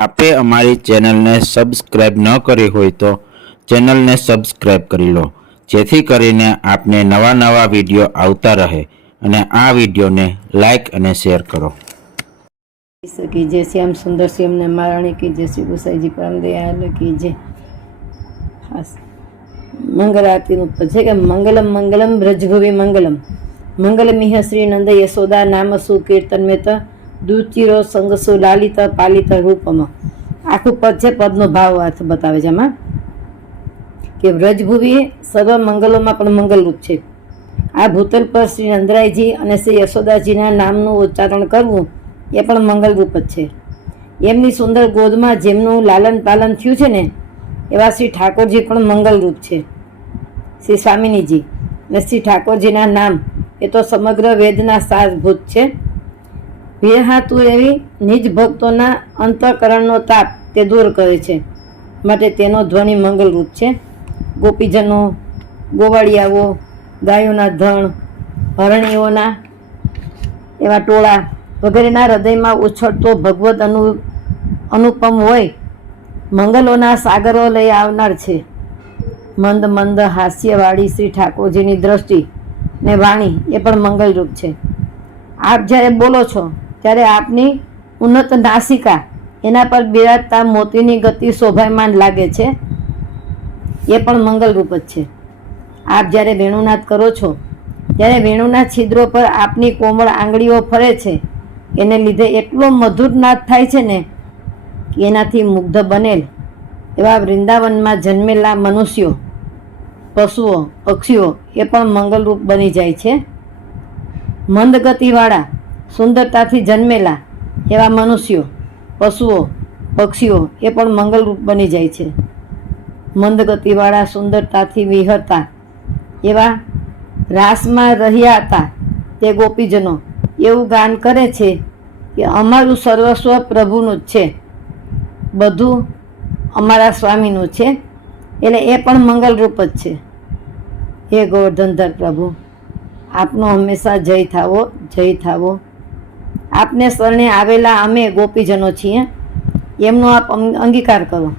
આપે અમારી ચેનલને સબસ્ક્રાઇબ ન કરી હોય તો ચેનલને સબસ્ક્રાઇબ કરી લો, જેથી કરીને આપને નવા નવા વિડીયો આવતા રહે અને આ વિડીયોને લાઈક અને શેર કરો. की जय श्याम सुंदर श्याम ने महाराणी की जय श्री गोसाई जी परम दयाल की जय. खास मंगल आरती पद है कि मंगलम मंगलम ब्रजभुवि मंगलम मंगलमिह श्री नंद यशोदा नाम सुकीर्तन में दुचिरो संगसु लालित पालित रूपम. आखू पद है, पद नो भाव अर्थ बतावे छे आमां के ब्रजभुवि सर्व मंगलों में पण मंगल रूप है. आ भूतल पर श्री नंदरायजी अने श्री यशोदाजीना नामनुं उच्चारण करवुं એ પણ મંગલ રૂપ જ છે. એમની સુંદર ગોદમાં જેમનું લાલન પાલન થયું છે ને એવા શ્રી ઠાકોરજી પણ મંગલ રૂપ છે. શ્રી સ્વામિનીજી અને શ્રી ઠાકોરજીના નામ એ તો સમગ્ર વેદના સારભૂત છે. વિરહાતુ એવી નિજ ભક્તોના અંતઃકરણનો તાપ તે દૂર કરે છે, માટે તેનો ધ્વનિ મંગલ રૂપ છે. ગોપીજનો, ગોવાળિયાઓ, ગાયોના ધણ, હરણીઓના એવા ટોળા વગેરેના હૃદયમાં ઉછળતો ભગવદ અનુપમ હોય મંગલોના સાગરો લઈ આવનાર છે. મંદ મંદ હાસ્યવાળી શ્રી ઠાકોરજીની દ્રષ્ટિ ને વાણી એ પણ મંગલરૂપ છે. આપ જ્યારે બોલો છો ત્યારે આપની ઉન્નત નાસિકા એના પર બિરાજતા મોતીની ગતિ શોભાયમાન લાગે છે, એ પણ મંગલરૂપ જ છે. આપ જ્યારે વેણુનાદ કરો છો ત્યારે વેણુના છિદ્રો પર આપની કોમળ આંગળીઓ ફરે છે, એને લીધે એટલો મધુર નાદ થાય છે ને કે એનાથી મુગ્ધ બનેલ એવા વૃંદાવનમાં જન્મેલા મનુષ્યો, પશુઓ, પક્ષીઓ એ પણ મંગલરૂપ બની જાય છે. મંદ ગતિવાળા સુંદરતાથી જન્મેલા એવા મનુષ્યો, પશુઓ, પક્ષીઓ એ પણ મંગલરૂપ બની જાય છે. મંદ ગતિવાળા સુંદરતાથી વિહરતા એવા રાસમાં રહ્યા હતા તે ગોપીજનો એવું ગાન કરે છે કે અમારું સર્વસ્વ પ્રભુનું જ છે, બધું અમારા સ્વામીનું છે, એટલે એ પણ મંગલરૂપ જ છે. હે ગોવર્ધનધર પ્રભુ, આપનો હંમેશા જય થાવો, જય થાવો. આપને શરણે આવેલા અમે ગોપીજનો છીએ, એમનો આપ અંગીકાર કરો.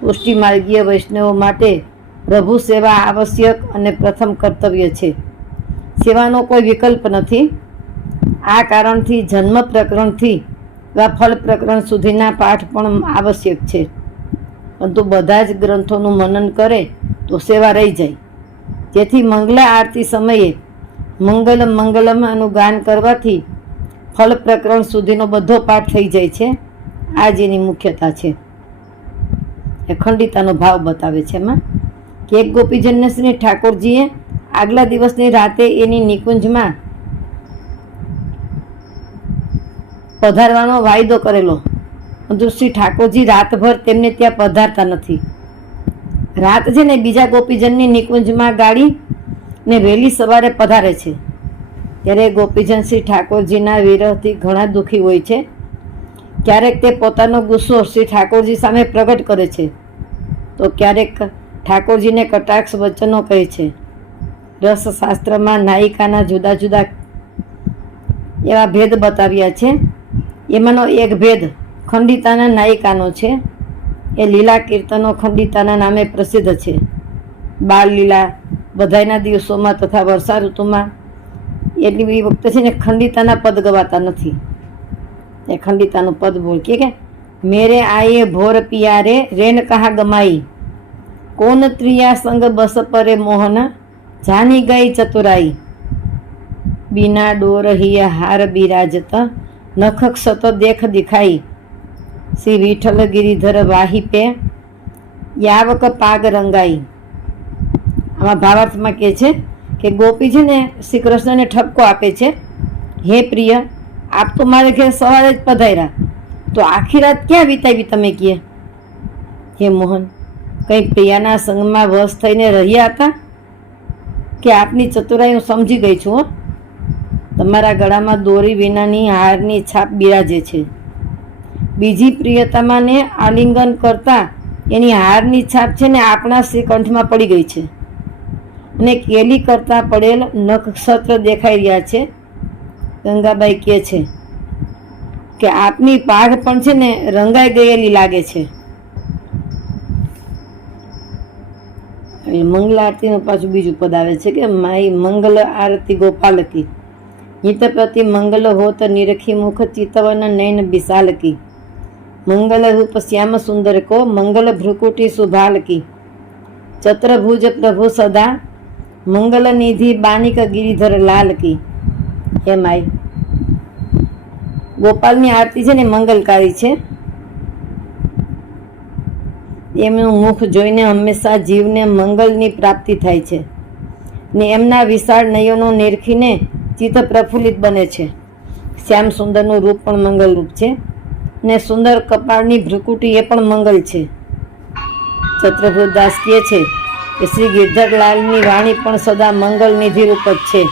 પુષ્ટિ માર્ગીય વૈષ્ણવો માટે પ્રભુ સેવા આવશ્યક અને પ્રથમ કર્તવ્ય છે. સેવાનો કોઈ વિકલ્પ નથી. આ કારણથી જન્મ પ્રકરણથી ફળ પ્રકરણ સુધીના પાઠ પણ આવશ્યક છે, પરંતુ બધા જ ગ્રંથોનું મનન કરે તો સેવા રહી જાય. જેથી મંગલા આરતી સમયે મંગલમ મંગલમ એનું ગાન કરવાથી ફળ પ્રકરણ સુધીનો બધો પાઠ થઈ જાય છે. આ જ એની મુખ્યતા છે. અખંડિતાનો ભાવ બતાવે છે એમાં કે એક ગોપીજનને શ્રી ઠાકોરજીએ આગલા દિવસની રાતે એની નિકુંજમાં પધારવાનો વાયદો કરેલો, પરંતુ શ્રી ઠાકોરજી રાતભર તેમને ત્યાં પધારતા નથી. રાત છે ને બીજા ગોપીજનની નિકુંજમાં ગાળી ને વહેલી સવારે પધારે છે. ત્યારે ગોપીજન શ્રી ઠાકોરજીના વિરહથી ઘણા દુઃખી હોય છે. ક્યારેક તે પોતાનો ગુસ્સો શ્રી ઠાકોરજી સામે પ્રગટ કરે છે, તો ક્યારેક ઠાકોરજીને કટાક્ષ વચનો કહે છે. રસશાસ્ત્રમાં નાયિકાના જુદા જુદા એવા ભેદ બતાવ્યા છે. એમાંનો એક ભેદ ખંડિતાના નાયિકાનો છે. એ લીલા કીર્તનો ખંડિતાના નામે પ્રસિદ્ધ છે. બાળ લીલા બધાયના દિવસોમાં તથા વર્ષા ઋતુમાં એટલી વખતે છે ને ખંડિતાના પદ ગવાતા નથી. એ ખંડિતાનું પદ બોલ કે મેરે આયે ભોર પિયારે રેન કહા ગમાઈ, કોન ત્રિયા સંગ બસ પરે મોહન, જાની ગઈ ચતુરાઈ, બીના ડોરહિયા હાર બિરાજત, નખ ક્ષત દેખ દિખાઈ, શ્રી વિઠ્ઠલ ગિરિધર વાહી પે, યાવક પાગ રંગાઈ. આમાં ભાવાર્થમાં કહે છે કે ગોપી છે ને શ્રી કૃષ્ણને ઠપકો આપે છે, હે પ્રિય, આપ તો મારે ઘેર સવારે જ પધાર્યા, તો આખી રાત ક્યાં વિતાવી તમે કહે? હે મોહન, કંઈ પ્રિયાના સંગમાં વશ થઈને રહ્યા હતા કે આપની ચતુરાઈ હું સમજી ગઈ છું. તમારા ગળામાં દોરી વિનાની હારની છાપ બિરાજે છે. બીજી પ્રિયતમાને આલિંગન કરતા એની હારની છાપ છે ને આપણા શ્રીકંઠમાં પડી ગઈ છે, અને કેલી કરતા પડેલ નખ ક્ષત્ર દેખાઈ રહ્યા છે. ગંગાબાઈ કહે છે કે આપની પાઘ પણ છે ને રંગાઈ ગયેલી લાગે છે. એટલે મંગલ આરતીનું પાછું બીજું પદ આવે છે કે માઈ મંગલ આરતી ગોપાલકી હિતપતિ મંગલ હોત નિરખી મુખ ચિતવન નયન વિશાલકી મંગલ રૂપ શ્યામ સુંદર કો મંગલ ભ્રુકુટી સુભાલકી ચતુર્ભુજ પ્રભુ સદા મંગલ નિધિ બાનિક ગિરિધર લાલ કી. હે માઈ ગોપાલની આરતી છે ને મંગલકારી છે. એમનું મુખ જોઈને હંમેશા જીવને મંગલની પ્રાપ્તિ થાય છે ને એમના વિશાળ નયનો નિરખીને ચિત્ત પ્રફુલ્લિત બને છે. શ્યામ સુંદરનું રૂપ પણ મંગલ રૂપ છે ને સુંદર કપાળની ભ્રુકુટી એ પણ મંગલ છે. ચતુર્ભુજ દાસ કહે છે કે શ્રી ગિરધરલાલની વાણી પણ સદા મંગલ નિધિ રૂપ જ છે.